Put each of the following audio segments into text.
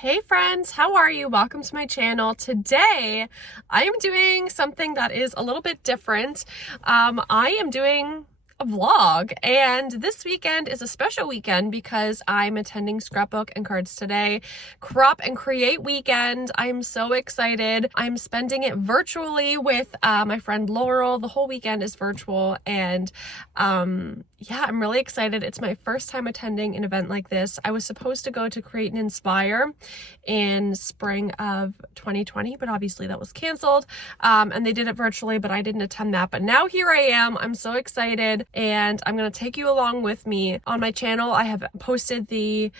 Hey friends, how are you? Welcome to my channel. Today, I am doing something that is a little bit different. I am doing a vlog, and this weekend is a special weekend because I'm attending Scrapbook and Cards Today Crop and Create weekend. I'm so excited. I'm spending it virtually with my friend Laurel. The whole weekend is virtual, and yeah, I'm really excited. It's my first time attending an event like this. I was supposed to go to Create and Inspire in spring of 2020, but obviously that was canceled. And they did it virtually, but I didn't attend that. But now here I am. I'm so excited, and I'm going to take you along with me. On my channel, I have posted the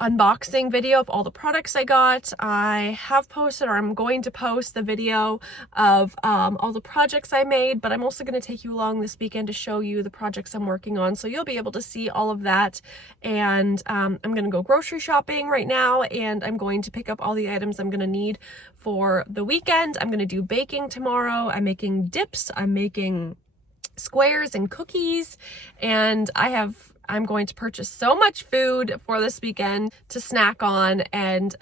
unboxing video of all the products I got. I have posted, or I'm going to post, the video of all the projects I made, but I'm also going to take you along this weekend to show you the projects I'm working on, so you'll be able to see all of that. And I'm going to go grocery shopping right now, and I'm going to pick up all the items I'm going to need for the weekend. I'm going to do baking tomorrow. I'm making dips, I'm making squares and cookies, and I'm going to purchase so much food for this weekend to snack on. And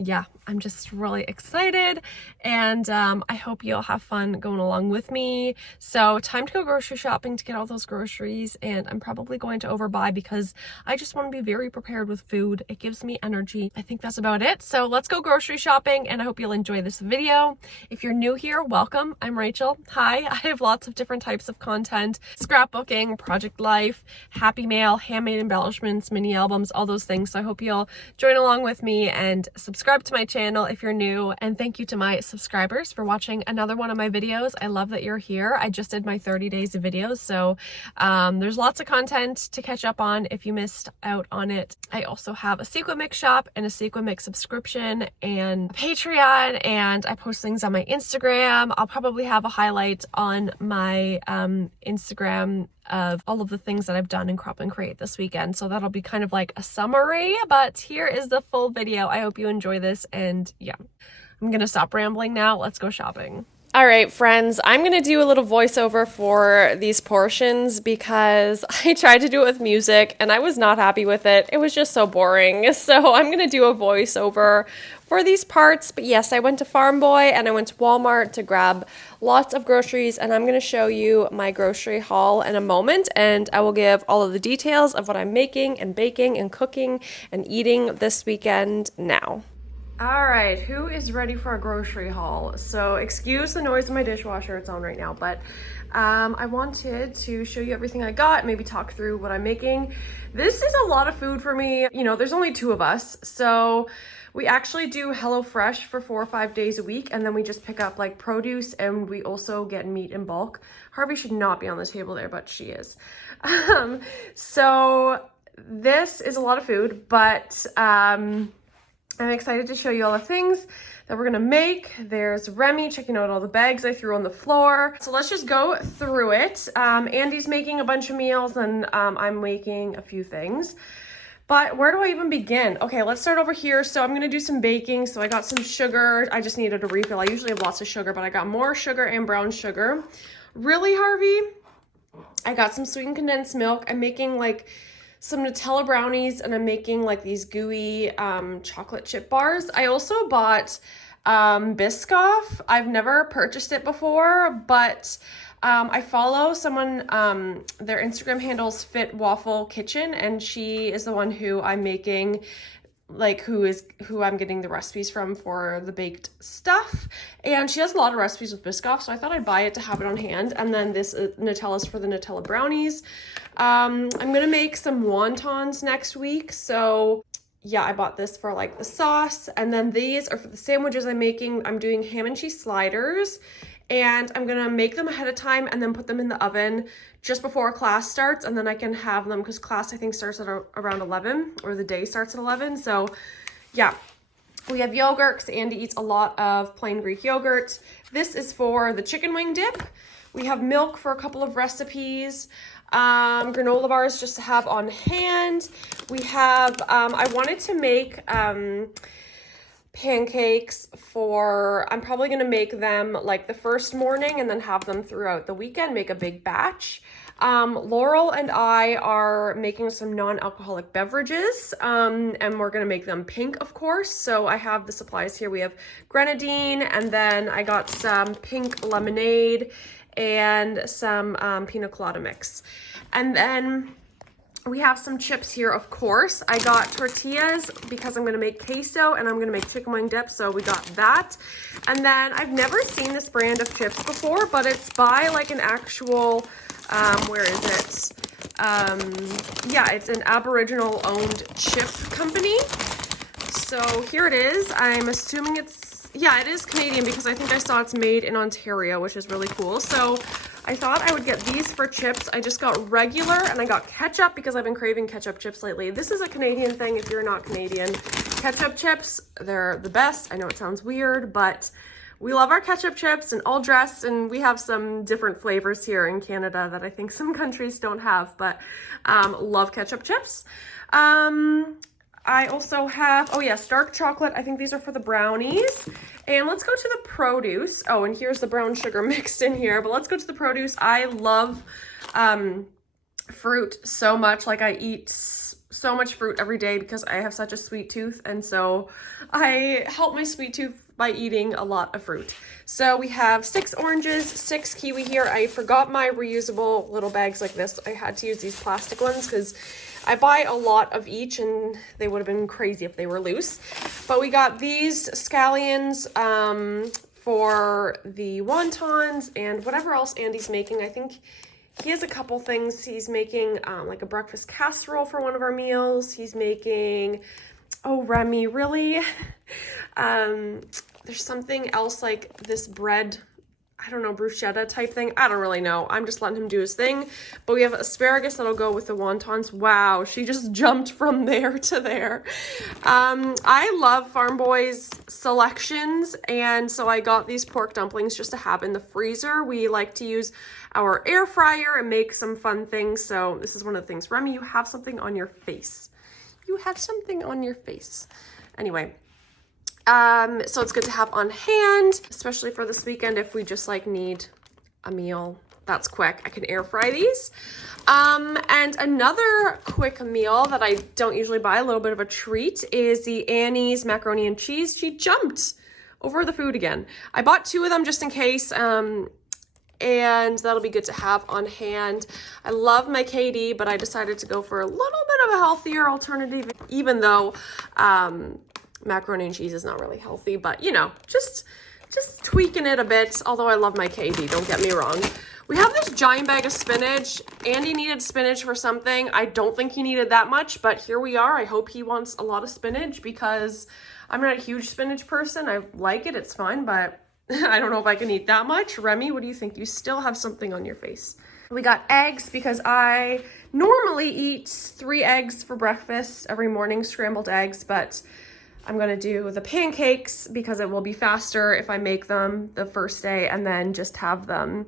yeah, I'm just really excited, and I hope you'll have fun going along with me. So time to go grocery shopping to get all those groceries, and I'm probably going to overbuy because I just want to be very prepared with food. It gives me energy. I think that's about it. So let's go grocery shopping, and I hope you'll enjoy this video. If you're new here, welcome. I'm Rachel. Hi, I have lots of different types of content: scrapbooking, project life, happy mail, handmade embellishments, mini albums, all those things. So I hope you'll join along with me and subscribe to my channel if you're new. And thank you to my subscribers for watching another one of my videos. I love that you're here. I just did my 30 days of videos, so there's lots of content to catch up on if you missed out on it. I also have a sequin mix shop and a sequin mix subscription and Patreon, and I post things on my Instagram. I'll probably have a highlight on my Instagram of all of the things that I've done in Crop and Create this weekend. So that'll be kind of like a summary, but here is the full video. I hope you enjoy this, and yeah, I'm gonna stop rambling now. Let's go shopping. All right, friends, I'm going to do a little voiceover for these portions because I tried to do it with music and I was not happy with it. It was just so boring. So I'm going to do a voiceover for these parts. But yes, I went to Farm Boy and I went to Walmart to grab lots of groceries, and I'm going to show you my grocery haul in a moment, and I will give all of the details of what I'm making and baking and cooking and eating this weekend now. All right, who is ready for a grocery haul? So excuse the noise of my dishwasher, it's on right now, but I wanted to show you everything I got, maybe talk through what I'm making. This is a lot of food for me. You know, there's only 2 of us, so we actually do HelloFresh for 4 or 5 days a week, and then we just pick up like produce, and we also get meat in bulk. Harvey should not be on the table there, but she is. So this is a lot of food, but I'm excited to show you all the things that we're gonna make. There's Remy checking out all the bags I threw on the floor. So let's just go through it. Andy's making a bunch of meals, and I'm making a few things. But where do I even begin? Okay, let's start over here. So I'm gonna do some baking. So I got some sugar. I just needed a refill. I usually have lots of sugar, but I got more sugar and brown sugar. Really, Harvey? I got some sweetened condensed milk. I'm making like some Nutella brownies, and I'm making like these gooey chocolate chip bars. I also bought Biscoff. I've never purchased it before, but I follow someone, their Instagram handle's Fit Waffle Kitchen, and she is the one who I'm making, like who I'm getting the recipes from for the baked stuff. And she has a lot of recipes with Biscoff, so I thought I'd buy it to have it on hand. And then this Nutella's for the Nutella brownies. I'm gonna make some wontons next week, so yeah, I bought this for like the sauce. And then these are for the sandwiches I'm making. I'm doing ham and cheese sliders, and I'm gonna make them ahead of time and then put them in the oven just before class starts, and then I can have them because class I think starts at around 11, or the day starts at 11. So yeah, we have yogurt because Andy eats a lot of plain Greek yogurt. This is for the chicken wing dip. We have milk for a couple of recipes. Granola bars just to have on hand. We have, I wanted to make pancakes for, I'm probably gonna make them like the first morning and then have them throughout the weekend, make a big batch. Laurel and I are making some non-alcoholic beverages, and we're gonna make them pink, of course. So I have the supplies here. We have grenadine, and then I got some pink lemonade and some pina colada mix. And then we have some chips here, of course. I got tortillas because I'm gonna make queso and I'm gonna make chicken wing dip, so we got that. And then I've never seen this brand of chips before, but it's by like an actual, where is it? Yeah, it's an Aboriginal owned chip company. So here it is. I'm assuming it's, yeah, it is Canadian because I think I saw it's made in Ontario, which is really cool. So I thought I would get these for chips. I just got regular and I got ketchup because I've been craving ketchup chips lately. This is a Canadian thing if you're not Canadian. Ketchup chips, they're the best. I know it sounds weird, but we love our ketchup chips and all dressed, and we have some different flavors here in Canada that I think some countries don't have, but love ketchup chips. I also have, oh yes, dark chocolate. I think these are for the brownies. And let's go to the produce. Oh, and here's the brown sugar mixed in here, but let's go to the produce. I love fruit so much. Like I eat so much fruit every day because I have such a sweet tooth. And so I help my sweet tooth by eating a lot of fruit. So we have 6 oranges, 6 kiwi here. I forgot my reusable little bags like this. I had to use these plastic ones because I buy a lot of each and they would have been crazy if they were loose. But we got these scallions for the wontons and whatever else Andy's making. I think he has a couple things. He's making like a breakfast casserole for one of our meals. He's making, oh Remy, really? There's something else like this bread, I don't know, bruschetta type thing. I don't really know. I'm just letting him do his thing. But we have asparagus that'll go with the wontons. Wow, she just jumped from there to there. I love Farm Boy's selections, and so I got these pork dumplings just to have in the freezer. We like to use our air fryer and make some fun things. So this is one of the things. Remy, you have something on your face. You have something on your face. Anyway. So it's good to have on hand, especially for this weekend if we just like need a meal that's quick. I can air fry these. And another quick meal that I don't usually buy, a little bit of a treat, is the Annie's macaroni and cheese. She jumped over the food again. I bought 2 of them just in case, and that'll be good to have on hand. I love my KD, but I decided to go for a little bit of a healthier alternative, even though, macaroni and cheese is not really healthy, but you know, just tweaking it a bit. Although I love my KD, don't get me wrong. We have this giant bag of spinach. Andy needed spinach for something. I don't think he needed that much, but here we are. I hope he wants a lot of spinach because I'm not a huge spinach person. I like it, it's fine, but I don't know if I can eat that much. Remy, what do you think? You still have something on your face. We got eggs because I normally eat 3 eggs for breakfast every morning, scrambled eggs, but I'm going to do the pancakes because it will be faster if I make them the first day and then just have them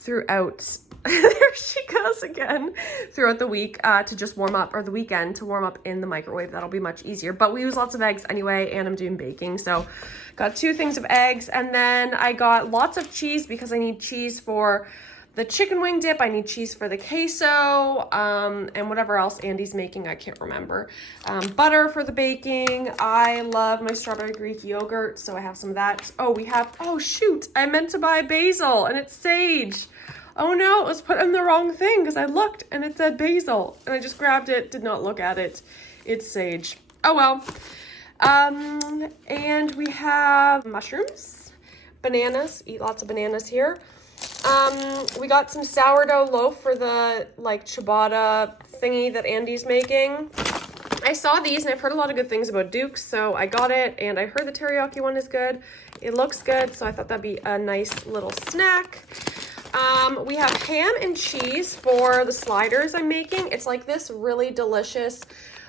throughout, there she goes again, throughout the week to just warm up, or the weekend to warm up in the microwave. That'll be much easier. But we use lots of eggs anyway, and I'm doing baking. So got 2 things of eggs, and then I got lots of cheese because I need cheese for the chicken wing dip. I need cheese for the queso, and whatever else Andy's making, I can't remember. Butter for the baking. I love my strawberry Greek yogurt, so I have some of that. Oh, we have, oh shoot, I meant to buy basil, and it's sage. Oh no, it was put in the wrong thing because I looked and it said basil, and I just grabbed it, did not look at it. It's sage. Oh well. And we have mushrooms, bananas, eat lots of bananas here. We got some sourdough loaf for the like ciabatta thingy that Andy's making. I saw these and I've heard a lot of good things about Duke's, so I got it, and I heard the teriyaki one is good. It looks good, so I thought that'd be a nice little snack. We have ham and cheese for the sliders I'm making. It's like this really delicious,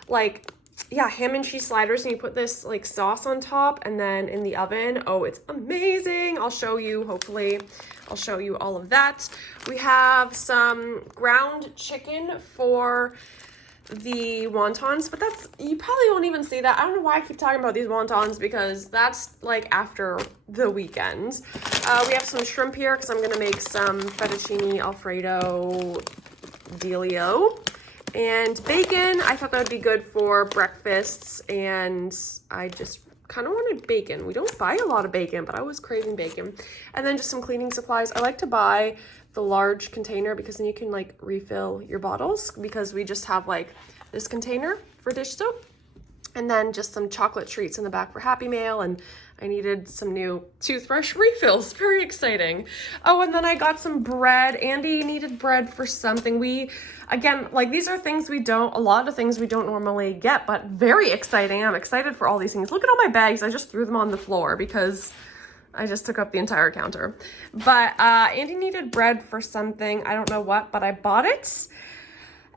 like, yeah, ham and cheese sliders, and you put this like sauce on top and then in the oven. Oh, it's amazing. I'll show you, hopefully I'll show you all of that. We have some ground chicken for the wontons, but that's, you probably won't even see that. I don't know why I keep talking about these wontons because that's like after the weekend. We have some shrimp here because I'm gonna make some fettuccine alfredo dealio. And bacon, I thought that would be good for breakfasts, and I just kind of wanted bacon. We don't buy a lot of bacon, but I was craving bacon. And then just some cleaning supplies. I like to buy the large container because then you can like refill your bottles, because we just have like this container for dish soap. And then just some chocolate treats in the back for Happy Mail, and I needed some new toothbrush refills. Very exciting. Oh, and then I got some bread. Andy needed bread for something. Again, like these are things a lot of things we don't normally get, but very exciting. I'm excited for all these things. Look at all my bags. I just threw them on the floor because I just took up the entire counter. But Andy needed bread for something. I don't know what, but I bought it.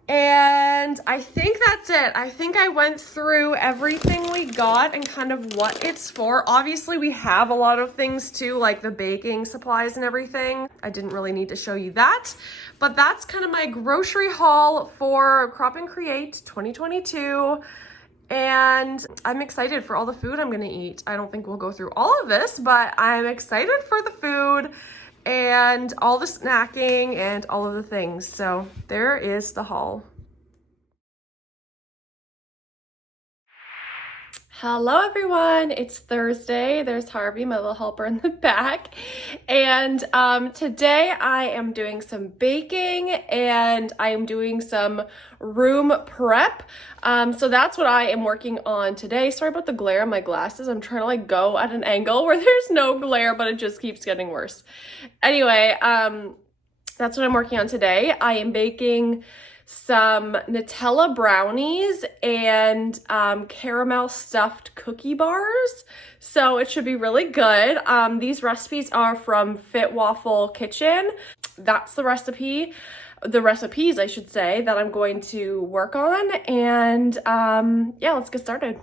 And I think that's it. I think I went through everything we got and kind of what it's for. Obviously, we have a lot of things too, like the baking supplies and everything. I didn't really need to show you that, but that's kind of my grocery haul for Crop and Create 2022. And I'm excited for all the food I'm gonna eat. I don't think we'll go through all of this, but I'm excited for the food and all the snacking and all of the things. So there is the haul. Hello everyone, it's Thursday. There's Harvey, my little helper in the back. And today I am doing some baking and I am doing some room prep. So that's what I am working on today. Sorry about the glare on my glasses. I'm trying to like go at an angle where there's no glare, but it just keeps getting worse. Anyway, that's what I'm working on today. I am baking some Nutella brownies and caramel stuffed cookie bars. So it should be really good. These recipes are from Fit Waffle Kitchen. That's the recipes, I should say, that I'm going to work on. And yeah, let's get started.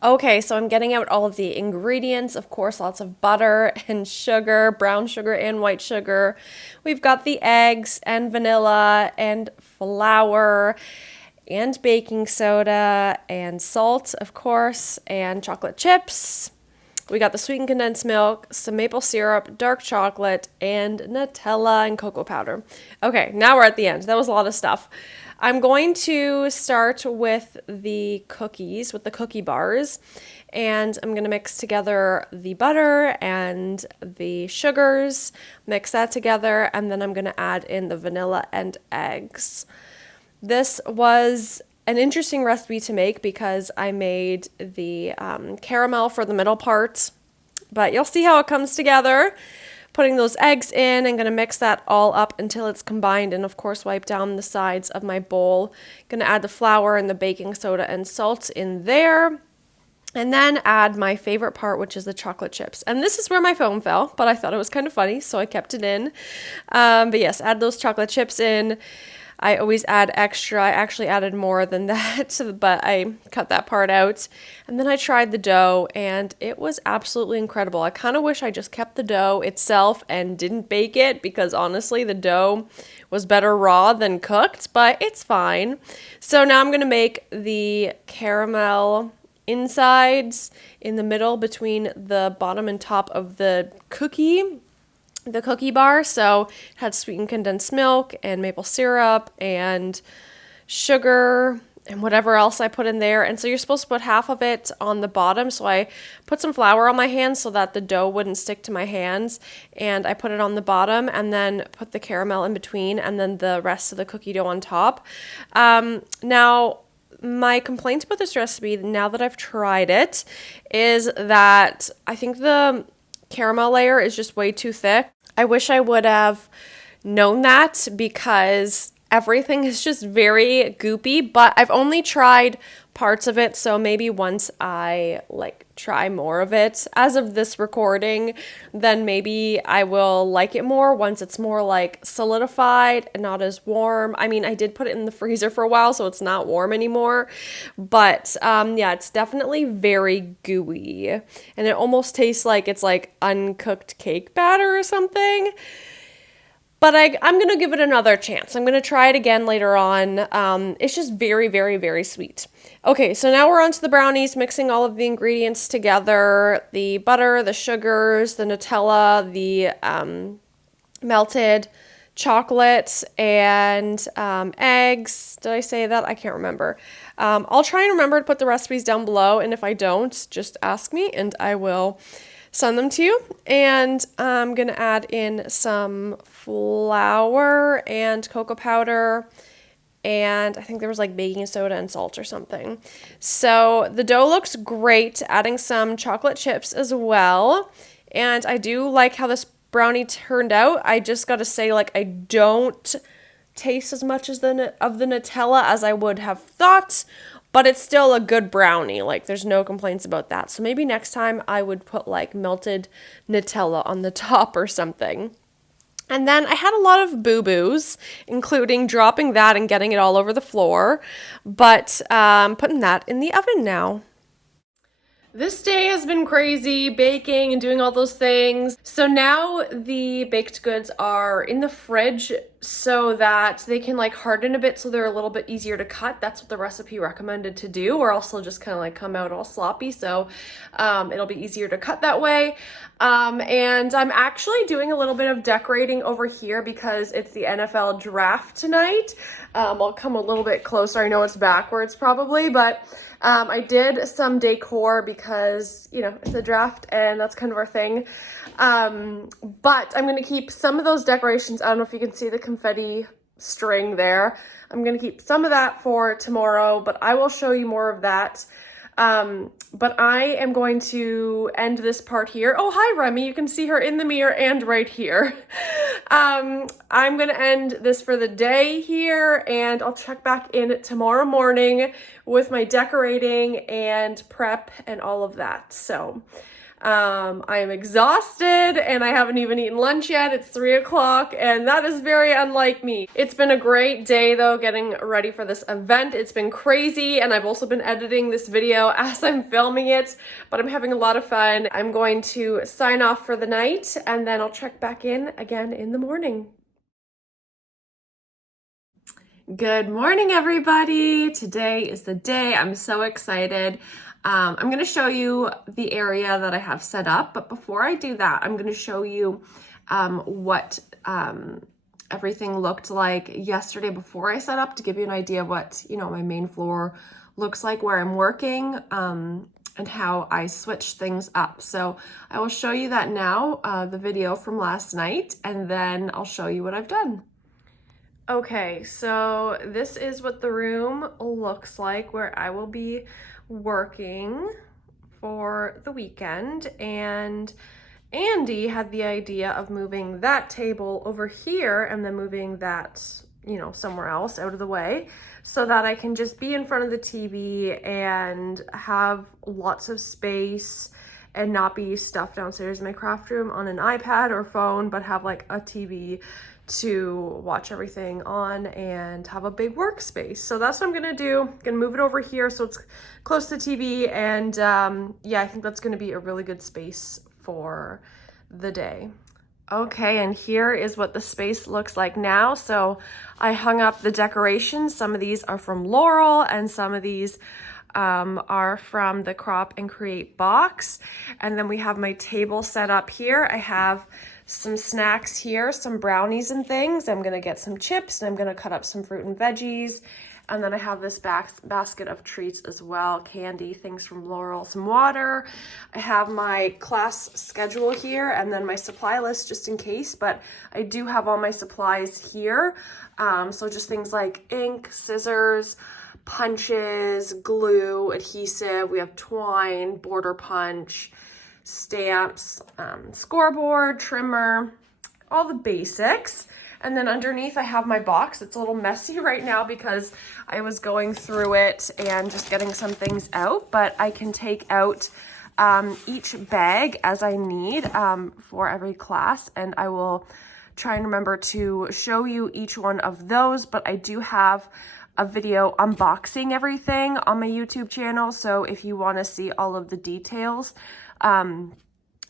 Okay, so I'm getting out all of the ingredients. Of course, lots of butter and sugar, brown sugar and white sugar. We've got the eggs and vanilla and flour and baking soda and salt, of course, and chocolate chips. We got the sweetened condensed milk, some maple syrup, dark chocolate, and Nutella and cocoa powder. Okay, now we're at the end. That was a lot of stuff. I'm going to start with the cookies, with the cookie bars, and I'm going to mix together the butter and the sugars, mix that together, and then I'm going to add in the vanilla and eggs. This was an interesting recipe to make because I made the caramel for the middle part, but you'll see how it comes together. Putting those eggs in, I'm going to mix that all up until it's combined and of course wipe down the sides of my bowl. Going to add the flour and the baking soda and salt in there. And then add my favorite part, which is the chocolate chips. And this is where my phone fell, but I thought it was kind of funny, so I kept it in. But yes, add those chocolate chips in. I always add extra. I actually added more than that, but I cut that part out. And then I tried the dough, and it was absolutely incredible. I kind of wish I just kept the dough itself and didn't bake it, because honestly, the dough was better raw than cooked, but it's fine. So now I'm going to make the caramel insides in the middle between the bottom and top of the cookie bar. So it had sweetened condensed milk and maple syrup and sugar and whatever else I put in there. And so you're supposed to put half of it on the bottom. So I put some flour on my hands so that the dough wouldn't stick to my hands. And I put it on the bottom and then put the caramel in between and then the rest of the cookie dough on top. Now, my complaint about this recipe, now that I've tried it, is that I think the caramel layer is just way too thick. I wish I would have known that because everything is just very goopy, but I've only tried parts of it, so maybe once I try more of it as of this recording, then maybe I will like it more once it's more solidified and not as warm. I mean, I did put it in the freezer for a while, so it's not warm anymore, but yeah, it's definitely very gooey, and it almost tastes like it's uncooked cake batter or something. But I'm going to give it another chance. I'm going to try it again later on. It's just very, very, very sweet. Okay, so now we're on to the brownies, mixing all of the ingredients together. The butter, the sugars, the Nutella, the melted chocolate, and eggs. Did I say that? I can't remember. I'll try and remember to put the recipes down below, and if I don't, just ask me and I will send them to you. And I'm going to add in some flour and cocoa powder, and I think there was like baking soda and salt or something. So the dough looks great, adding some chocolate chips as well. And I do like how this brownie turned out. I just got to say, like, I don't taste as much as of the Nutella as I would have thought, but it's still a good brownie. Like, there's no complaints about that. So maybe next time I would put like melted Nutella on the top or something. And then I had a lot of boo-boos, including dropping that and getting it all over the floor, but putting that in the oven now. This day has been crazy, baking and doing all those things. So now the baked goods are in the fridge so that they can like harden a bit so they're a little bit easier to cut. That's what the recipe recommended to do, or else they'll just kind of like come out all sloppy. So it'll be easier to cut that way. And I'm actually doing a little bit of decorating over here because it's the NFL draft tonight. I'll come a little bit closer. I know it's backwards probably, but I did some decor because, you know, it's a draft and that's kind of our thing. But I'm going to keep some of those decorations. I don't know if you can see the confetti string there. I'm going to keep some of that for tomorrow, but I will show you more of that. But I am going to end this part here. Oh, hi, Remy. You can see her in the mirror and right here. I'm going to end this for the day here, and I'll check back in tomorrow morning with my decorating and prep and all of that. So I am exhausted and I haven't even eaten lunch yet. It's 3 o'clock and that is very unlike me. It's been a great day though, getting ready for this event. It's been crazy, and I've also been editing this video as I'm filming it, but I'm having a lot of fun. I'm going to sign off for the night and then I'll check back in again in the morning. Good morning, everybody. Today is the day. I'm so excited. I'm going to show you the area that I have set up, but before I do that, I'm going to show you what everything looked like yesterday before I set up, to give you an idea of what, you know, my main floor looks like where I'm working, and how I switched things up. So I will show you that now, the video from last night, and then I'll show you what I've done. Okay, so this is what the room looks like where I will be working for the weekend, and Andy had the idea of moving that table over here and then moving that, you know, somewhere else out of the way so that I can just be in front of the TV and have lots of space and not be stuffed downstairs in my craft room on an iPad or phone, but have like a TV to watch everything on and have a big workspace. So that's what I'm gonna do. I'm gonna move it over here so it's close to TV, and yeah, I think that's gonna be a really good space for the day. Okay, and here is what the space looks like now. So I hung up the decorations. Some of these are from Laurel and some of these are from the Crop and Create box. And then we have my table set up here. I have some snacks here, some brownies and things. I'm gonna get some chips and I'm gonna cut up some fruit and veggies. And then I have this basket of treats as well, candy, things from Laurel, some water. I have my class schedule here and then my supply list just in case, but I do have all my supplies here. So just things like ink, scissors, punches, glue, adhesive. We have twine, border punch, stamps, scoreboard, trimmer, all the basics. And then underneath I have my box. It's a little messy right now because I was going through it and just getting some things out, but I can take out each bag as I need for every class, and I will try and remember to show you each one of those, but I do have a video unboxing everything on my YouTube channel, so if you want to see all of the details,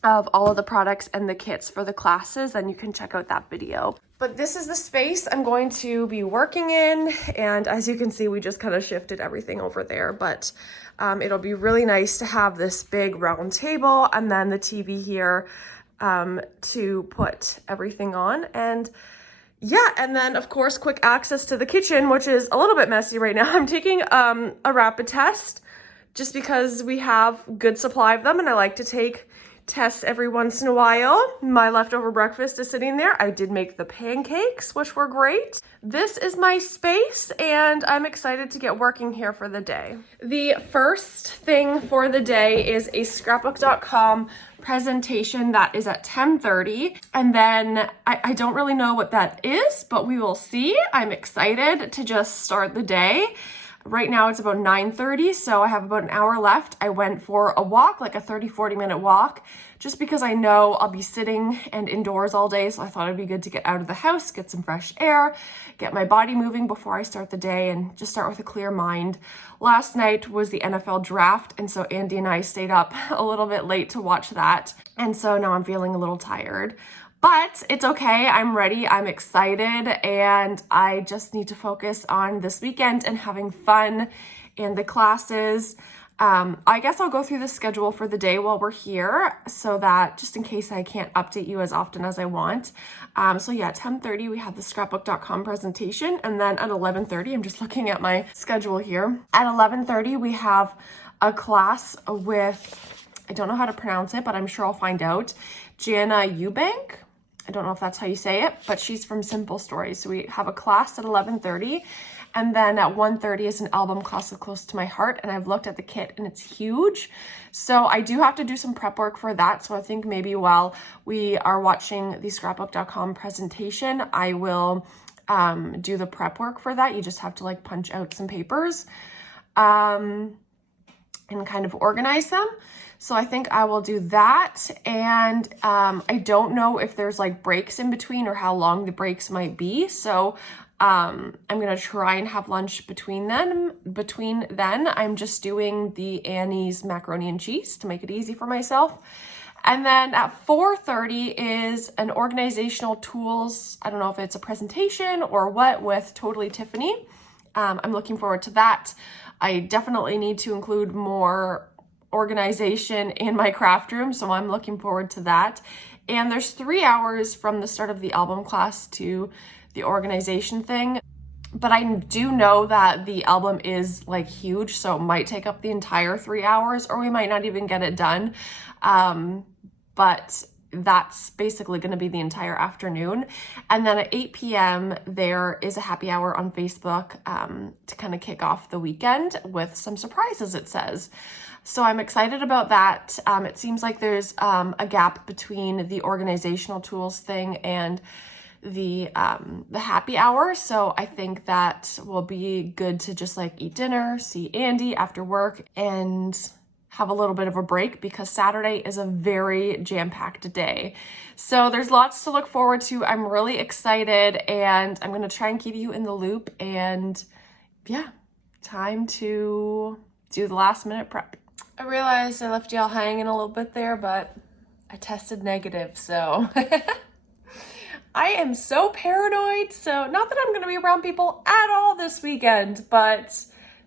of all of the products and the kits for the classes, then you can check out that video. But this is the space I'm going to be working in, and as you can see, we just kind of shifted everything over there, but it'll be really nice to have this big round table and then the TV here to put everything on. And yeah, and then of course, quick access to the kitchen, which is a little bit messy right now. I'm taking a rapid test just because we have good supply of them, and I like to take tests every once in a while. My leftover breakfast is sitting there. I did make the pancakes, which were great. This is my space, and I'm excited to get working here for the day. The first thing for the day is a scrapbook.com presentation that is at 10:30, and then I don't really know what that is, but we will see. I'm excited to just start the day. Right now it's about 9:30, so I have about an hour left. I went for a walk, like a 30-40 minute walk, just because I know I'll be sitting and indoors all day, so I thought it'd be good to get out of the house, get some fresh air, get my body moving before I start the day, and just start with a clear mind. Last night was the NFL draft, and so Andy and I stayed up a little bit late to watch that, and so now I'm feeling a little tired. But it's okay, I'm ready, I'm excited, and I just need to focus on this weekend and having fun in the classes. I guess I'll go through the schedule for the day while we're here, so that just in case I can't update you as often as I want. So yeah, 10:30 we have the scrapbook.com presentation, and then at 11:30, I'm just looking at my schedule here. At 11:30 we have a class with, I don't know how to pronounce it, but I'm sure I'll find out, Jana Eubank. I don't know if that's how you say it, but she's from Simple Stories. So we have a class at 11:30, and then at 1:30 is an album class that's close to my heart, and I've looked at the kit and it's huge. So I do have to do some prep work for that. So I think maybe while we are watching the scrapbook.com presentation, I will do the prep work for that. You just have to like punch out some papers and kind of organize them. So I think I will do that, and I don't know if there's like breaks in between or how long the breaks might be. So I'm gonna try and have lunch between then. I'm just doing the Annie's macaroni and cheese to make it easy for myself. And then at 4:30 is an organizational tools, I don't know if it's a presentation or what, with Totally Tiffany. I'm looking forward to that. I definitely need to include more organization in my craft room, so I'm looking forward to that. And there's 3 hours from the start of the album class to the organization thing, but I do know that the album is like huge, so it might take up the entire 3 hours, or we might not even get it done. But that's basically going to be the entire afternoon. And then at 8 p.m. there is a happy hour on Facebook to kind of kick off the weekend with some surprises, it says. So I'm excited about that. It seems like there's a gap between the organizational tools thing and the happy hour. So I think that will be good to just like eat dinner, see Andy after work, and have a little bit of a break, because Saturday is a very jam-packed day. So there's lots to look forward to. I'm really excited, and I'm going to try and keep you in the loop. And yeah, time to do the last minute prep. I realized I left y'all hanging a little bit there, but I tested negative, so I am so paranoid. So not that I'm going to be around people at all this weekend, but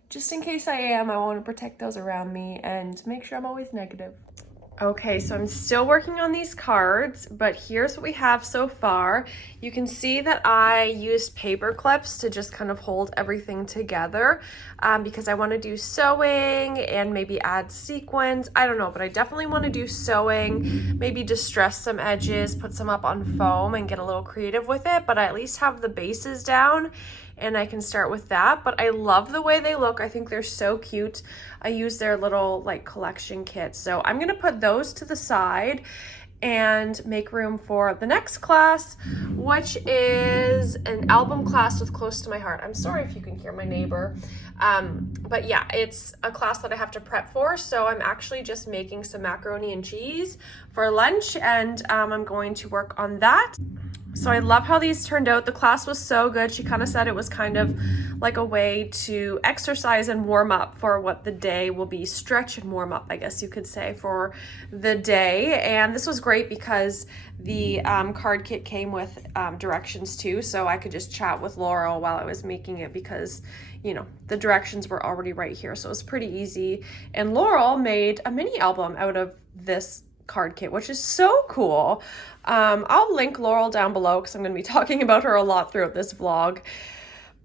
just in case I am, I want to protect those around me and make sure I'm always negative. Okay, so I'm still working on these cards, but here's what we have so far. You can see that I used paper clips to just kind of hold everything together because I want to do sewing and maybe add sequins. I don't know, but I definitely want to do sewing, maybe distress some edges, put some up on foam and get a little creative with it, but I at least have the bases down and I can start with that. But I love the way they look. I think they're so cute. I use their little like collection kit. So I'm gonna put those to the side and make room for the next class, which is an album class with Close to My Heart. I'm sorry if you can hear my neighbor. But yeah, it's a class that I have to prep for. So I'm actually just making some macaroni and cheese for lunch, and I'm going to work on that. So I love how these turned out. The class was so good. She kind of said it was kind of like a way to exercise and warm up for what the day will be. Stretch and warm up, I guess you could say, for the day. And this was great because the card kit came with directions too. So I could just chat with Laurel while I was making it because, you know, the directions were already right here. So it was pretty easy. And Laurel made a mini album out of this card kit, which is so cool. I'll link Laurel down below because I'm going to be talking about her a lot throughout this vlog.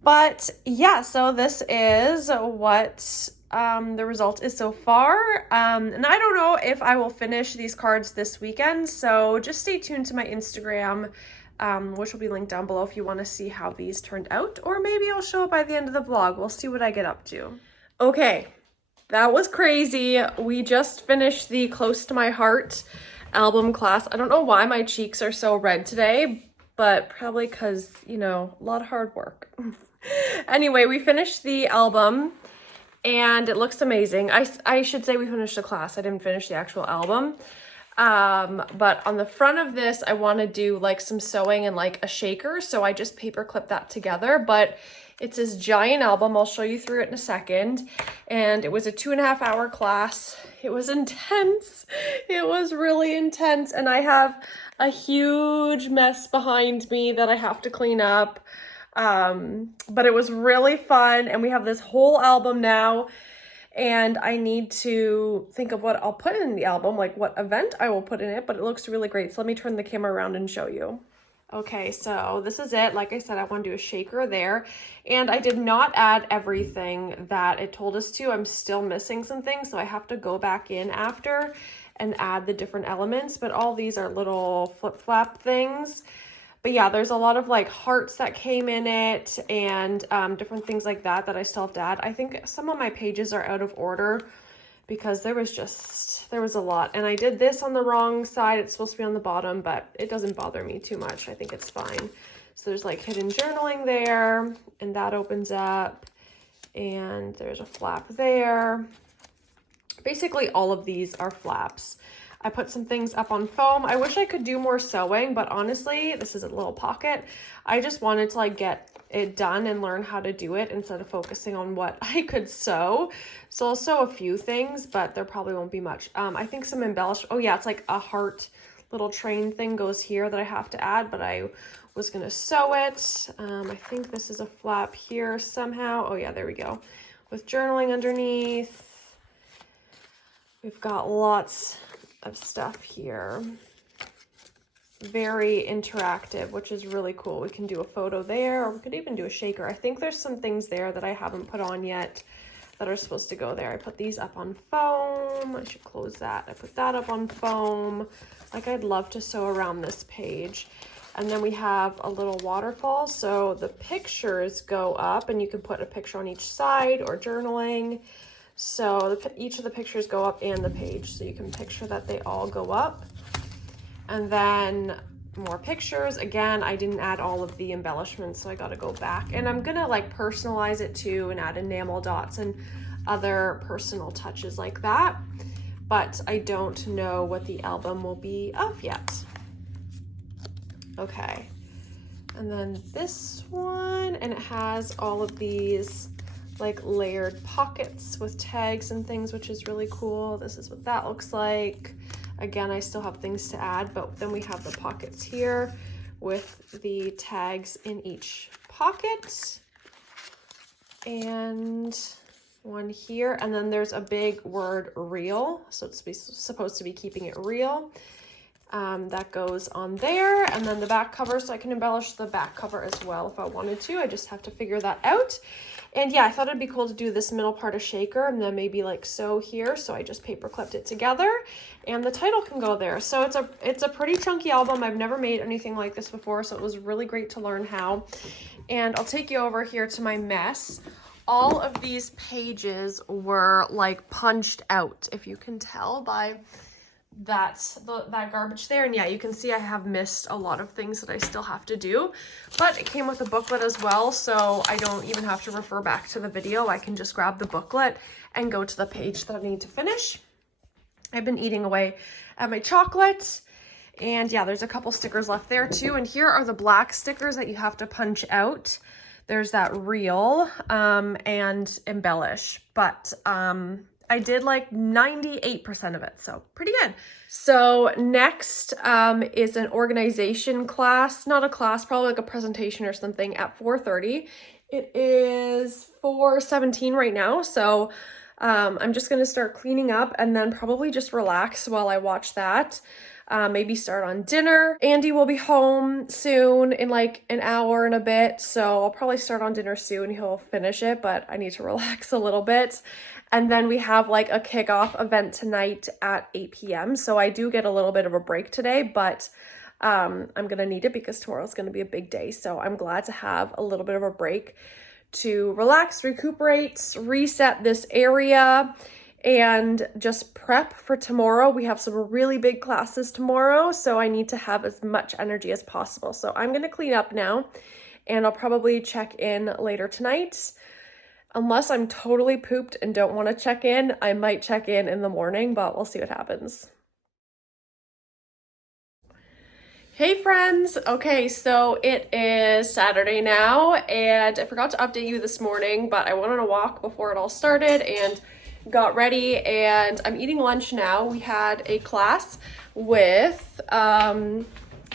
But yeah, so this is what the result is so far. And I don't know if I will finish these cards this weekend, so just stay tuned to my Instagram, which will be linked down below if you want to see how these turned out, or maybe I'll show it by the end of the vlog. We'll see what I get up to. Okay. That was crazy. We just finished the Close to My Heart album class. I don't know why my cheeks are so red today, but probably because, you know, a lot of hard work. Anyway, we finished the album and it looks amazing. I should say we finished the class. I didn't finish the actual album. But on the front of this, I want to do like some sewing and like a shaker. So I just paper clipped that together, but it's this giant album. I'll show you through it in a second. And it was a 2.5 hour class. It was intense. It was really intense. And I have a huge mess behind me that I have to clean up. But it was really fun. And we have this whole album now. And I need to think of what I'll put in the album, like what event I will put in it, but it looks really great. So let me turn the camera around and show you. Okay, so this is it. Like I said, I want to do a shaker there. And I did not add everything that it told us to. I'm still missing some things, so I have to go back in after and add the different elements. But all these are little flip-flap things. But yeah, there's a lot of like hearts that came in it and different things like that I still have to add. I think some of my pages are out of order because there was a lot. And I did this on the wrong side. It's supposed to be on the bottom, but it doesn't bother me too much. I think it's fine. So there's like hidden journaling there, and that opens up. And there's a flap there. Basically, all of these are flaps. I put some things up on foam. I wish I could do more sewing, but honestly, this is a little pocket. I just wanted to like get it done and learn how to do it instead of focusing on what I could sew. So I'll sew a few things, but there probably won't be much. I think some embellishment. Oh yeah, it's like a heart little train thing goes here that I have to add, but I was gonna sew it. I think this is a flap here somehow. Oh yeah, there we go. With journaling underneath. We've got lots of stuff here. Very interactive, which is really cool. We can do a photo there, or we could even do a shaker. I think there's some things there that I haven't put on yet that are supposed to go there. I put these up on foam. I should close that. I put that up on foam. Like, I'd love to sew around this page. And then we have a little waterfall. So the pictures go up, and you can put a picture on each side or journaling. So each of the pictures go up and the page. So you can picture that they all go up. And then more pictures. Again, I didn't add all of the embellishments, so I got to go back. And I'm going to like personalize it too and add enamel dots and other personal touches like that. But I don't know what the album will be of yet. Okay. And then this one, and it has all of these like layered pockets with tags and things, which is really cool. This is what that looks like. Again, I still have things to add, but then we have the pockets here with the tags in each pocket. And one here, and then there's a big word real, so it's supposed to be keeping it real. That goes on there, and then the back cover, so I can embellish the back cover as well if I wanted to. I just have to figure that out. And yeah, I thought it'd be cool to do this middle part of shaker and then maybe like sew here, so I just paper clipped it together, and the title can go there. So it's a pretty chunky album. I've never made anything like this before, so it was really great to learn how. And I'll take you over here to my mess. All of these pages were like punched out, if you can tell by that garbage there. And yeah, you can see I have missed a lot of things that I still have to do, but it came with a booklet as well, so I don't even have to refer back to the video. I can just grab the booklet and go to the page that I need to finish. I've been eating away at my chocolate, And yeah, there's a couple stickers left there too. And here are the black stickers that you have to punch out. There's that reel and embellish, but I did like 98% of it, so pretty good. So next is an organization class, not a class, probably like a presentation or something at 4:30. It is 4:17 right now, so I'm just gonna start cleaning up and then probably just relax while I watch that. Maybe start on dinner. Andy will be home soon in like an hour and a bit, so I'll probably start on dinner soon. He'll finish it, but I need to relax a little bit. And then we have like a kickoff event tonight at 8 p.m. So I do get a little bit of a break today, but I'm gonna need it because tomorrow's gonna be a big day. So I'm glad to have a little bit of a break to relax, recuperate, reset this area, and just prep for tomorrow. We have some really big classes tomorrow, so I need to have as much energy as possible. So I'm gonna clean up now, and I'll probably check in later tonight. Unless I'm totally pooped and don't want to check in, I might check in the morning, but we'll see what happens. Hey friends! Okay, so it is Saturday now, and I forgot to update you this morning, but I went on a walk before it all started and got ready, and I'm eating lunch now. We had a class with,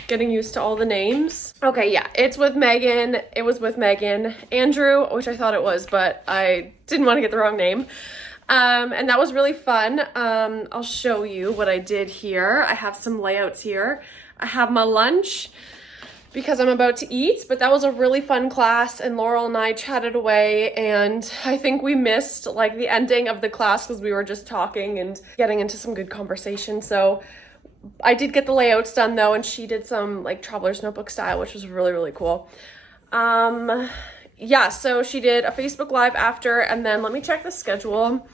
getting used to all the names. Okay, yeah, it's with Megan. It was with Megan. Andrew, which I thought it was, but I didn't want to get the wrong name. And that was really fun. I'll show you what I did here. I have some layouts here. I have my lunch because I'm about to eat, but that was a really fun class, and Laurel and I chatted away, and I think we missed like the ending of the class because we were just talking and getting into some good conversation. So I did get the layouts done though, and she did some like traveler's notebook style, which was really, really cool. Yeah, so she did a Facebook Live after, and then let me check the schedule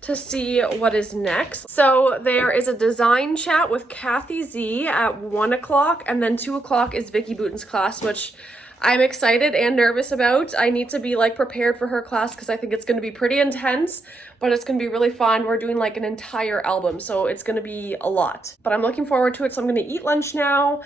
to see what is next. So there is a design chat with Kathy Z at 1 o'clock, and then 2 o'clock is Vicky Booten's class, which I'm excited and nervous about. I need to be like prepared for her class because I think it's going to be pretty intense, but it's going to be really fun. We're doing like an entire album, so it's going to be a lot, but I'm looking forward to it. So I'm going to eat lunch now,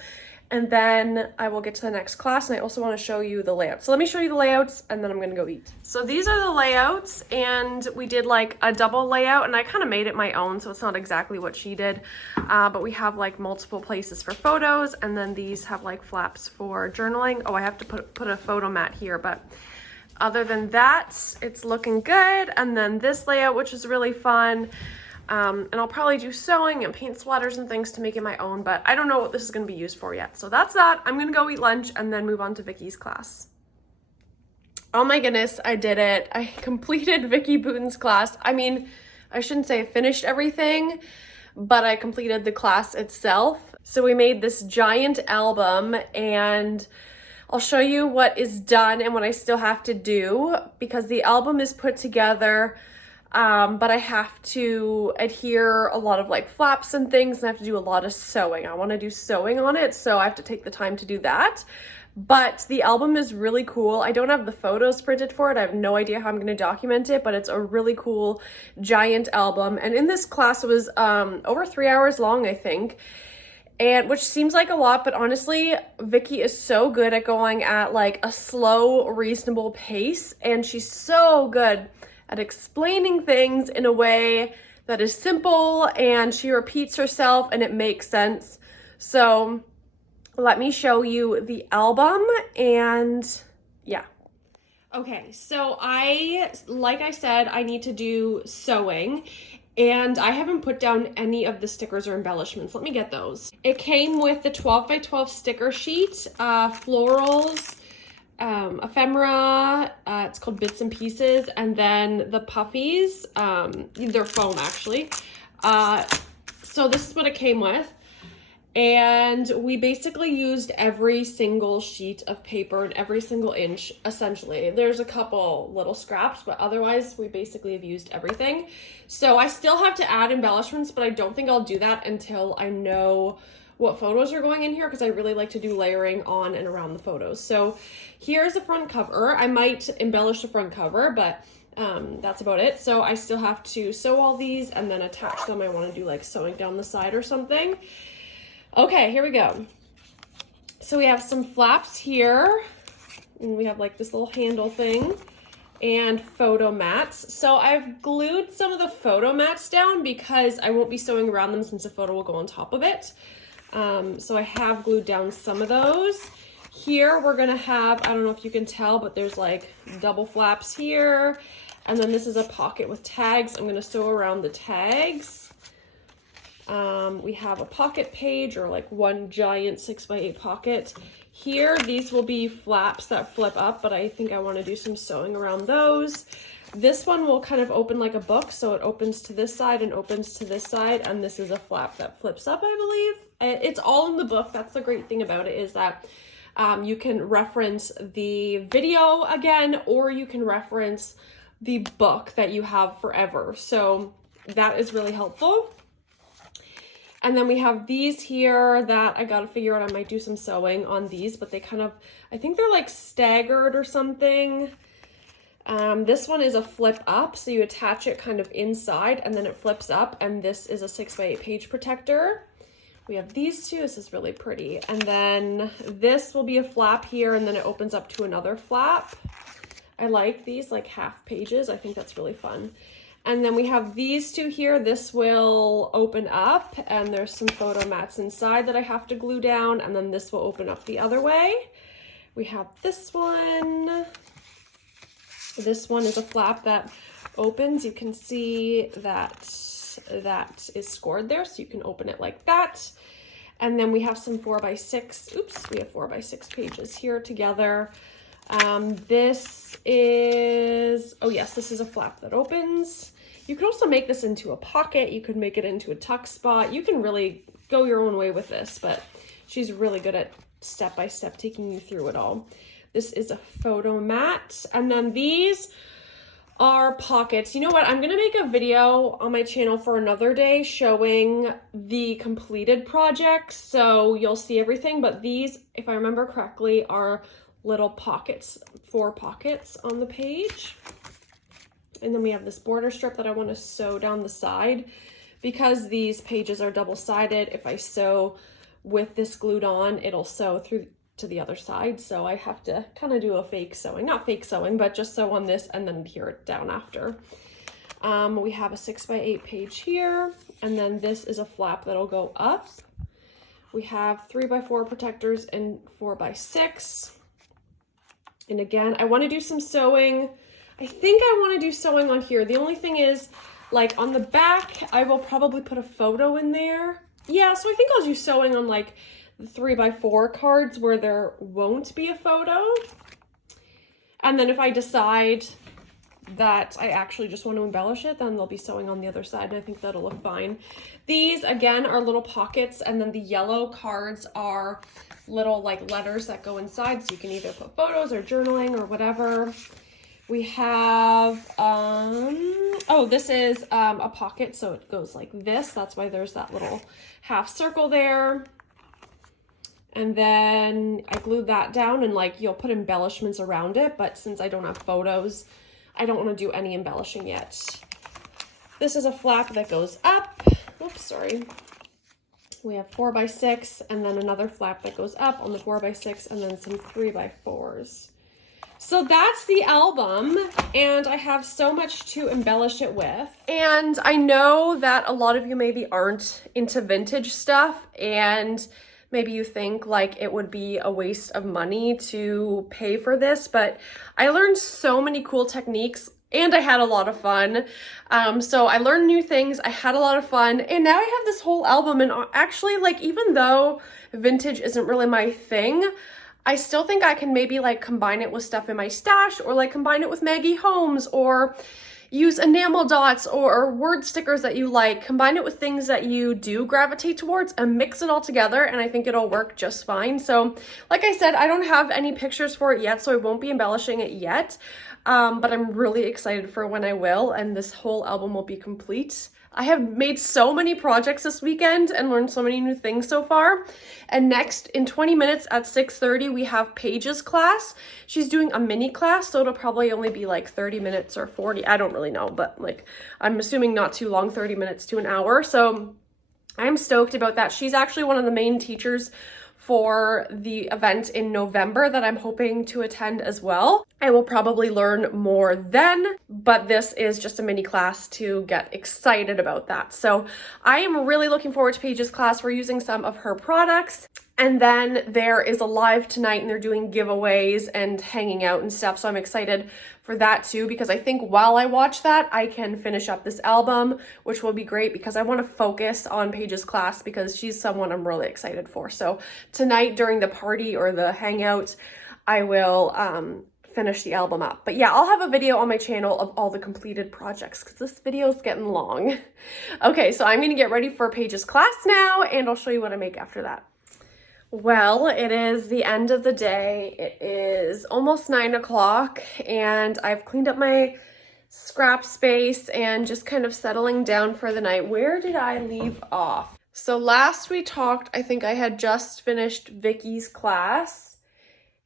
and then I will get to the next class, and I also want to show you the layout. So let me show you the layouts, and then I'm gonna go eat. So these are the layouts, and we did like a double layout, and I kind of made it my own, so it's not exactly what she did, but we have like multiple places for photos, and then these have like flaps for journaling. Oh, I have to put a photo mat here, but other than that, it's looking good. And then this layout, which is really fun. And I'll probably do sewing and paint splatters and things to make it my own, but I don't know what this is going to be used for yet. So that's that. I'm going to go eat lunch and then move on to Vicky's class. Oh my goodness, I did it. I completed Vicky Booten's class. I mean, I shouldn't say I finished everything, but I completed the class itself. So we made this giant album, and I'll show you what is done and what I still have to do, because the album is put together, but I have to adhere a lot of like flaps and things, and I have to do a lot of sewing. I want to do sewing on it, so I have to take the time to do that. But the album is really cool. I don't have the photos printed for it. I have no idea how I'm going to document it, but it's a really cool giant album. And in this class, it was over 3 hours long, I think. And which seems like a lot, but honestly, Vicky is so good at going at like a slow, reasonable pace, and she's so good at explaining things in a way that is simple, and she repeats herself and it makes sense. So let me show you the album, and yeah. Okay, so like I said, I need to do sewing, and I haven't put down any of the stickers or embellishments. Let me get those. It came with the 12 by 12 sticker sheet, florals, ephemera, it's called Bits and Pieces, and then the puffies, they're foam actually. So this is what it came with. And we basically used every single sheet of paper and every single inch, essentially. There's a couple little scraps, but otherwise we basically have used everything. So I still have to add embellishments, but I don't think I'll do that until I know what photos are going in here, because I really like to do layering on and around the photos. So here's the front cover. I might embellish the front cover, but that's about it. So I still have to sew all these and then attach them. I want to do like sewing down the side or something. Okay, here we go. So we have some flaps here, and we have like this little handle thing, and photo mats. So I've glued some of the photo mats down because I won't be sewing around them since the photo will go on top of it. So I have glued down some of those. Here we're gonna have, I don't know if you can tell, but there's like double flaps here. And then this is a pocket with tags. I'm gonna sew around the tags. We have a pocket page, or like one giant 6x8 pocket. Here, these will be flaps that flip up, but I think I want to do some sewing around those. This one will kind of open like a book, so it opens to this side and opens to this side, and this is a flap that flips up, I believe. It's all in the book. That's the great thing about it, is that you can reference the video again, or you can reference the book that you have forever. So that is really helpful. And then we have these here that I gotta figure out. I might do some sewing on these, but they kind of, I think they're like staggered or something. This one is a flip up, so you attach it kind of inside and then it flips up, and this is a 6x8 page protector. We have these two. This is really pretty. And then this will be a flap here, and then it opens up to another flap. I like these like half pages. I think that's really fun. And then we have these two here. This will open up, and there's some photo mats inside that I have to glue down, and then this will open up the other way. We have this one. This one is a flap that opens. You can see that that is scored there, so you can open it like that. And then we have some 4x6. Oops, we have 4x6 pages here together. This is, oh yes, this is a flap that opens. You could also make this into a pocket. You could make it into a tuck spot. You can really go your own way with this, but she's really good at step-by-step taking you through it all. This is a photo mat. And then these are pockets. You know what? I'm going to make a video on my channel for another day showing the completed projects, so you'll see everything. But these, if I remember correctly, are little pockets, 4 pockets on the page. And then we have this border strip that I want to sew down the side. Because these pages are double-sided, if I sew with this glued on, it'll sew through to the other side. So I have to kind of do a fake sewing, not fake sewing, but just sew on this and then adhere it down after. We have a 6x8 page here, and then this is a flap that'll go up. We have 3x4 protectors and 4x6. And again, I want to do some sewing. I think I want to do sewing on here. The only thing is, like on the back, I will probably put a photo in there. Yeah, so I think I'll do sewing on like the 3x4 cards where there won't be a photo. And then if I decide that I actually just want to embellish it, then they'll be sewing on the other side, and I think that'll look fine. These, again, are little pockets, and then the yellow cards are little like letters that go inside, so you can either put photos or journaling or whatever. We have, oh, this is a pocket, so it goes like this. That's why there's that little half circle there. And then I glued that down, and like you'll put embellishments around it, but since I don't have photos, I don't want to do any embellishing yet. This is a flap that goes up. Oops, sorry. We have 4x6, and then another flap that goes up on the 4x6, and then some 3x4s. So that's the album, and I have so much to embellish it with. And I know that a lot of you maybe aren't into vintage stuff, and maybe you think like it would be a waste of money to pay for this, but I learned so many cool techniques, and I had a lot of fun. So I learned new things, I had a lot of fun, and now I have this whole album. And actually, like, even though vintage isn't really my thing, I still think I can maybe like combine it with stuff in my stash, or like combine it with Maggie Holmes, or use enamel dots or word stickers that you like, combine it with things that you do gravitate towards, and mix it all together, and I think it'll work just fine. So like I said, I don't have any pictures for it yet, so I won't be embellishing it yet, but I'm really excited for when I will, and this whole album will be complete. I have made so many projects this weekend and learned so many new things so far. And next, in 20 minutes at 6:30, we have Paige's class. She's doing a mini class, so it'll probably only be like 30 minutes or 40. I don't really know, but like, I'm assuming not too long, 30 minutes to an hour. So I'm stoked about that. She's actually one of the main teachers for the event in November that I'm hoping to attend as well. I will probably learn more then, but this is just a mini class to get excited about that. So I am really looking forward to Paige's class. We're using some of her products. And then there is a live tonight and they're doing giveaways and hanging out and stuff. So I'm excited for that too, because I think while I watch that, I can finish up this album, which will be great because I want to focus on Paige's class because she's someone I'm really excited for. So tonight during the party or the hangout, I will finish the album up. But yeah, I'll have a video on my channel of all the completed projects because this video is getting long. Okay, so I'm going to get ready for Paige's class now and I'll show you what I make after that. Well, it is the end of the day. It is almost 9 o'clock and I've cleaned up my scrap space and just kind of settling down for the night. Where did I leave off? So last we talked, I think I had just finished Vicky's class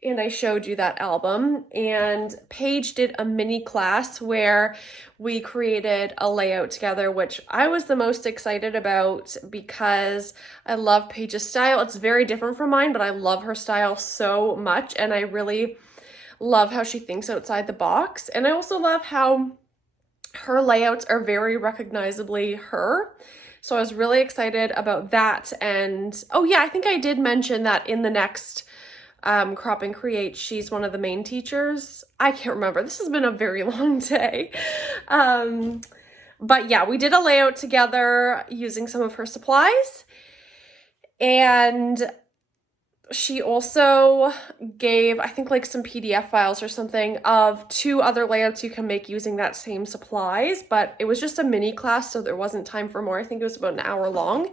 and I showed you that album, and Paige did a mini class where we created a layout together, which I was the most excited about because I love Paige's style. It's very different from mine, but I love her style so much, and I really love how she thinks outside the box. And I also love how her layouts are very recognizably her. So I was really excited about that. And oh yeah, I think I did mention that in the next Crop and Create, she's one of the main teachers. I can't remember. This has been a very long day. But yeah, we did a layout together using some of her supplies. And she also gave, I think, like some PDF files or something of 2 other layouts you can make using that same supplies. But it was just a mini class, so there wasn't time for more. I think it was about an hour long.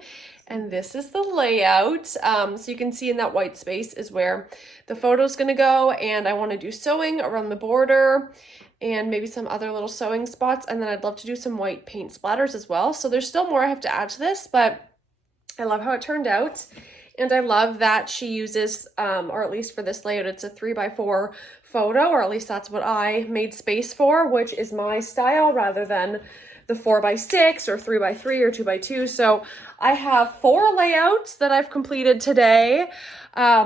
And this is the layout. So you can see in that white space is where the photo's gonna go. And I wanna do sewing around the border and maybe some other little sewing spots. And then I'd love to do some white paint splatters as well. So there's still more I have to add to this, but I love how it turned out. And I love that she uses, or at least for this layout, it's a 3x4 photo, or at least that's what I made space for, which is my style rather than the 4x6 or 3x3 or 2x2. So I have 4 layouts that I've completed today. A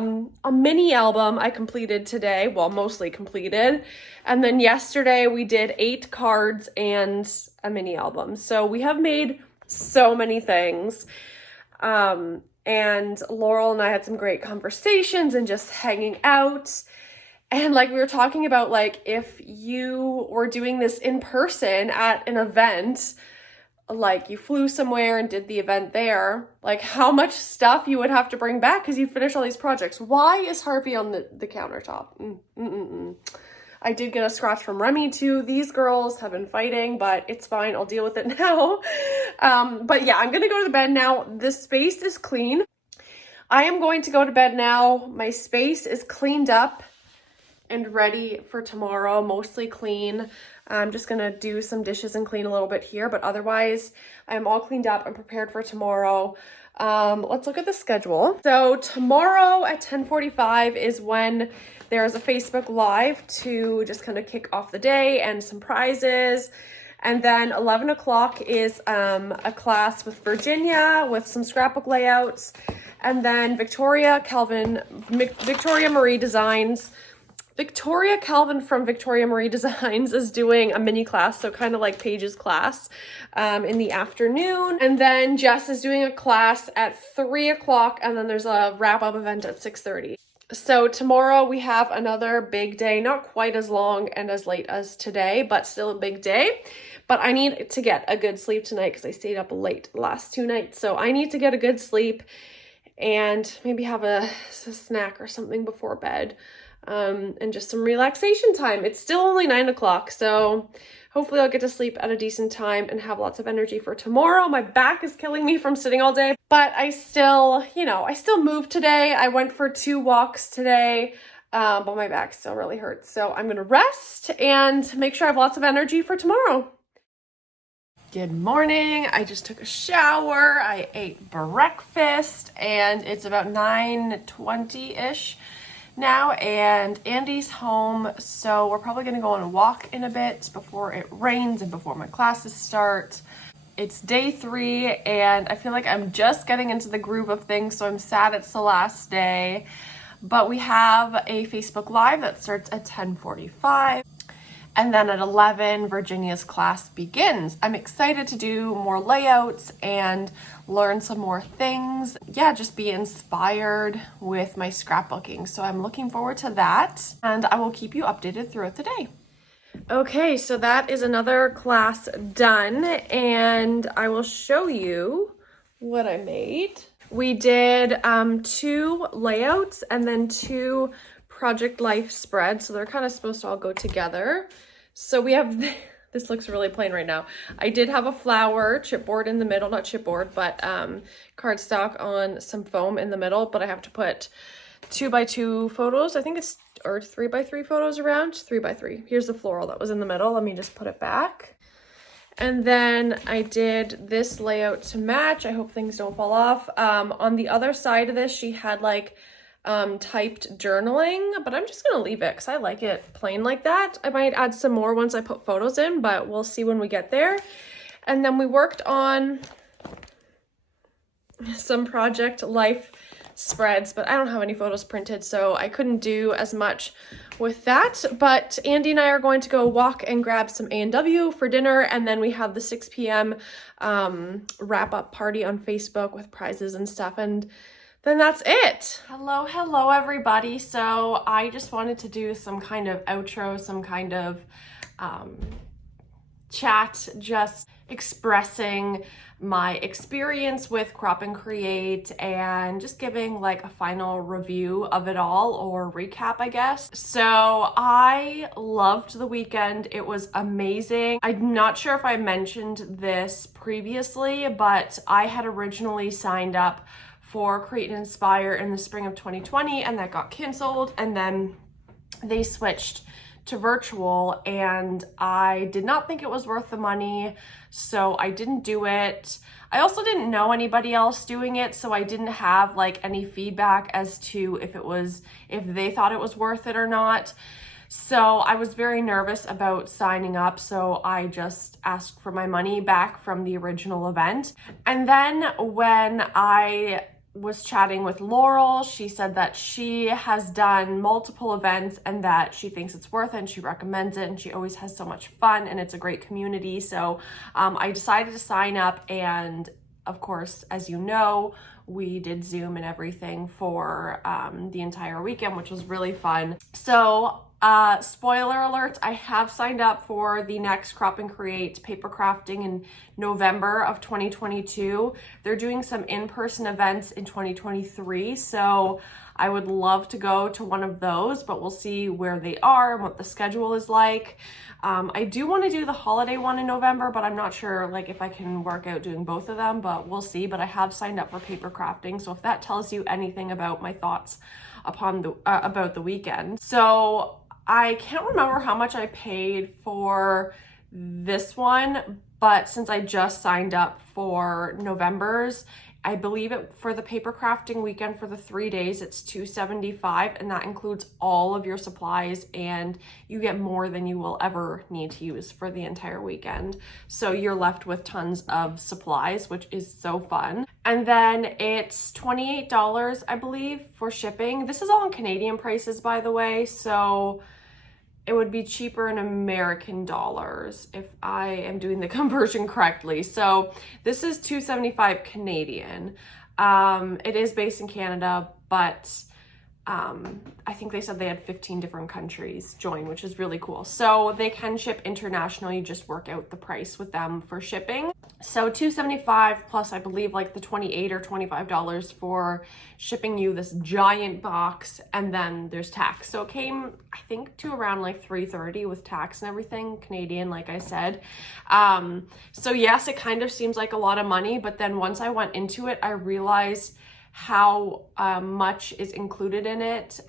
mini album I completed today, well, mostly completed. And then yesterday we did 8 cards and a mini album. So we have made so many things. And Laurel and I had some great conversations and just hanging out. And like we were talking about, like if you were doing this in person at an event, like you flew somewhere and did the event there, like how much stuff you would have to bring back because you finish all these projects. Why is Harvey on the countertop? I did get a scratch from Remy too. These girls have been fighting, but it's fine. I'll deal with it now. But yeah, I'm going to go to the bed now. This space is clean. I am going to go to bed now. My space is cleaned up and ready for tomorrow, mostly clean. I'm just gonna do some dishes and clean a little bit here, but otherwise I'm all cleaned up and prepared for tomorrow. Let's look at the schedule. So tomorrow at 10:45 is when there's a Facebook Live to just kind of kick off the day and some prizes. And then 11 o'clock is a class with Virginia with some scrapbook layouts. And then Victoria Calvin from Victoria Marie Designs is doing a mini class, so kind of like Paige's class in the afternoon. And then Jess is doing a class at 3 o'clock, and then there's a wrap-up event at 6:30. So tomorrow we have another big day, not quite as long and as late as today, but still a big day. But I need to get a good sleep tonight because I stayed up late the last 2 nights. So I need to get a good sleep and maybe have a snack or something before bed. And just some relaxation time. It's still only 9 o'clock, so hopefully I'll get to sleep at a decent time and have lots of energy for tomorrow. My back is killing me from sitting all day, but I still moved today. I went for 2 walks today, but my back still really hurts. So I'm gonna rest and make sure I have lots of energy for tomorrow. Good morning. I just took a shower. I ate breakfast and it's about 9:20-ish. now, and Andy's home, so we're probably going to go on a walk in a bit before it rains and before my classes start. It's day 3 and I feel like I'm just getting into the groove of things, so I'm sad it's the last day. But we have a Facebook Live that starts at 10:45. And then at 11, Virginia's class begins. I'm excited to do more layouts and learn some more things. Yeah, just be inspired with my scrapbooking. So I'm looking forward to that, and I will keep you updated throughout the day. Okay, so that is another class done, and I will show you what I made. We did 2 layouts and then 2 project life spreads, so they're kind of supposed to all go together. So we have, this looks really plain right now. I did have a flower chipboard in the middle, not chipboard, but cardstock on some foam in the middle, but I have to put 2x2 photos, I think it's, or 3x3 photos around, 3x3. Here's the floral that was in the middle. Let me just put it back. And then I did this layout to match. I hope things don't fall off. On the other side of this, she had like typed journaling, but I'm just gonna leave it because I like it plain like that. I might add some more once I put photos in, but we'll see when we get there. And then we worked on some project life spreads, but I don't have any photos printed, so I couldn't do as much with that. But Andy and I are going to go walk and grab some A&W for dinner, and then we have the 6 p.m. wrap-up party on Facebook with prizes and stuff, and then that's it. Hello everybody. So I just wanted to do some kind of outro, some kind of chat, just expressing my experience with Crop and Create and just giving like a final review of it all, or recap, I guess. So I loved the weekend. It was amazing. I'm not sure if I mentioned this previously, but I had originally signed up for Create and Inspire in the spring of 2020, and that got canceled, and then they switched to virtual, and I did not think it was worth the money, so I didn't do it. I also didn't know anybody else doing it, so I didn't have like any feedback as to if they thought it was worth it or not. So I was very nervous about signing up, so I just asked for my money back from the original event. And then when I was chatting with Laurel, she said that she has done multiple events and that she thinks it's worth it and she recommends it, and she always has so much fun and it's a great community. So I decided to sign up, and of course, as you know, we did Zoom and everything for the entire weekend, which was really fun. So spoiler alert, I have signed up for the next Crop and Create paper crafting in November of 2022. They're doing some in-person events in 2023, so I would love to go to one of those, but we'll see where they are and what the schedule is like. I do want to do the holiday one in November, but I'm not sure like if I can work out doing both of them, but we'll see. But I have signed up for paper crafting, so if that tells you anything about my thoughts upon about the weekend. So I can't remember how much I paid for this one, but since I just signed up for November's, I believe it for the paper crafting weekend for the 3 days, it's $275, and that includes all of your supplies, and you get more than you will ever need to use for the entire weekend. So you're left with tons of supplies, which is so fun. And then it's $28, I believe, for shipping. This is all in Canadian prices, by the way, so it would be cheaper in American dollars if I am doing the conversion correctly. So this is $275 Canadian. It is based in Canada, but I think they said they had 15 different countries join, which is really cool. So they can ship international. You just work out the price with them for shipping. So $275 plus I believe like the $28 or $25 for shipping you this giant box, and then there's tax. So it came, I think, to around like $330 with tax and everything, Canadian, like I said. So yes, it kind of seems like a lot of money, but then once I went into it, I realized how much is included in it,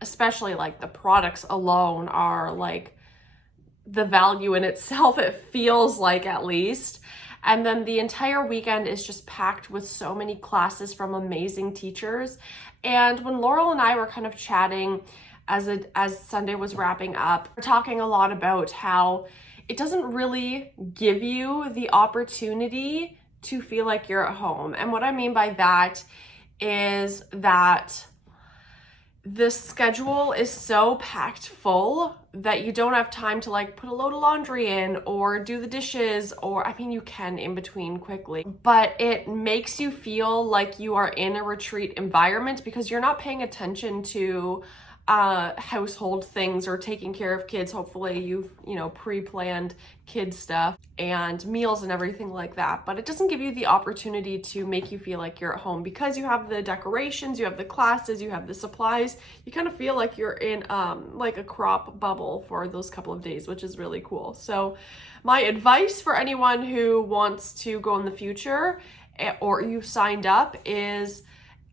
especially like the products alone are like the value in itself, it feels like, at least. And then the entire weekend is just packed with so many classes from amazing teachers. And when Laurel and I were kind of chatting as Sunday was wrapping up, we're talking a lot about how it doesn't really give you the opportunity to feel like you're at home. And what I mean by that is that the schedule is so packed full that you don't have time to like put a load of laundry in or do the dishes, or I mean, you can in between quickly, but it makes you feel like you are in a retreat environment because you're not paying attention to household things or taking care of kids. Hopefully you've, pre-planned kid stuff and meals and everything like that, but it doesn't give you the opportunity to make you feel like you're at home because you have the decorations, you have the classes, you have the supplies. You kind of feel like you're in like a crop bubble for those couple of days, which is really cool. So my advice for anyone who wants to go in the future or you signed up is,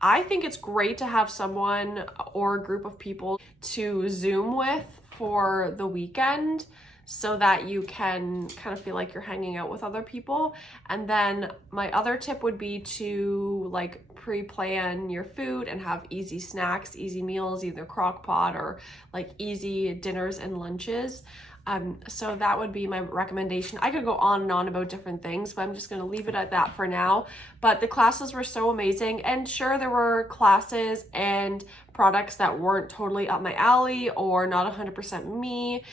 I think it's great to have someone or a group of people to Zoom with for the weekend so that you can kind of feel like you're hanging out with other people. And then my other tip would be to like pre-plan your food and have easy snacks, easy meals, either crock pot or like easy dinners and lunches. So that would be my recommendation. I could go on and on about different things, but I'm just going to leave it at that for now. But the classes were so amazing. And sure, there were classes and products that weren't totally up my alley or not 100% me.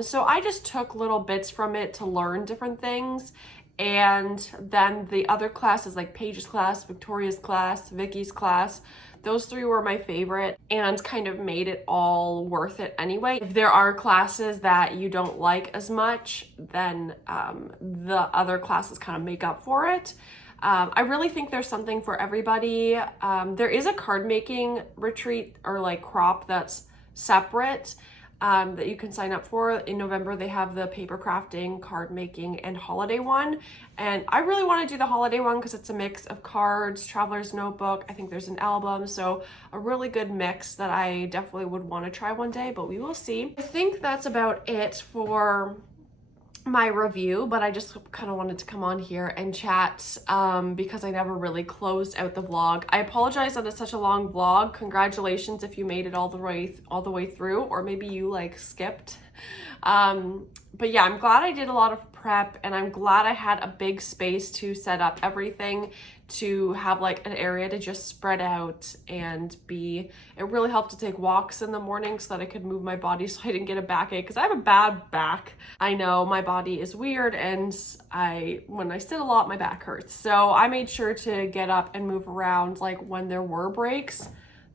So I just took little bits from it to learn different things. And then the other classes like Paige's class, Victoria's class, Vicky's class, those three were my favorite and kind of made it all worth it anyway. If there are classes that you don't like as much, then the other classes kind of make up for it. I really think there's something for everybody. There is a card making retreat or like crop that's separate that you can sign up for. In November, they have the paper crafting, card making, and holiday one. And I really want to do the holiday one because it's a mix of cards, traveler's notebook. I think there's an album. So a really good mix that I definitely would want to try one day, but we will see. I think that's about it for my review, but I just kind of wanted to come on here and chat because I never really closed out the vlog. I apologize that it's such a long vlog. Congratulations if you made it all the way through, or maybe you like skipped. But yeah, I'm glad I did a lot of prep, and I'm glad I had a big space to set up everything, to have like an area to just spread out and be. It really helped to take walks in the morning so that I could move my body so I didn't get a backache, because I have a bad back. I know my body is weird, and when I sit a lot, my back hurts. So I made sure to get up and move around like when there were breaks.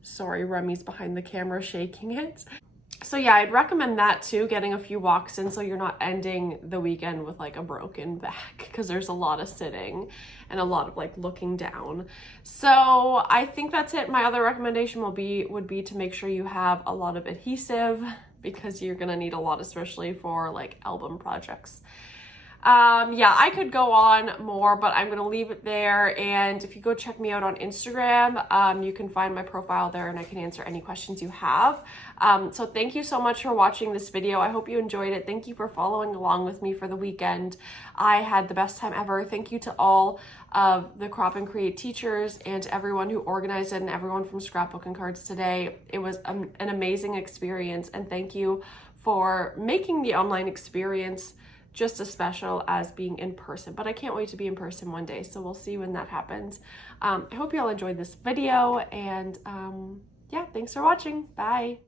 Sorry, Remy's behind the camera shaking it. So yeah, I'd recommend that too, getting a few walks in so you're not ending the weekend with like a broken back, because there's a lot of sitting and a lot of like looking down. So I think that's it. My other recommendation would be to make sure you have a lot of adhesive, because you're gonna need a lot, especially for like album projects. Yeah, I could go on more, but I'm gonna leave it there. And if you go check me out on Instagram, you can find my profile there and I can answer any questions you have. So thank you so much for watching this video. I hope you enjoyed it. Thank you for following along with me for the weekend. I had the best time ever. Thank you to all of the Crop and Create teachers and to everyone who organized it and everyone from Scrapbook and Cards today. It was an amazing experience, and thank you for making the online experience just as special as being in person. But I can't wait to be in person one day, so we'll see when that happens. I hope you all enjoyed this video, and yeah, thanks for watching. Bye.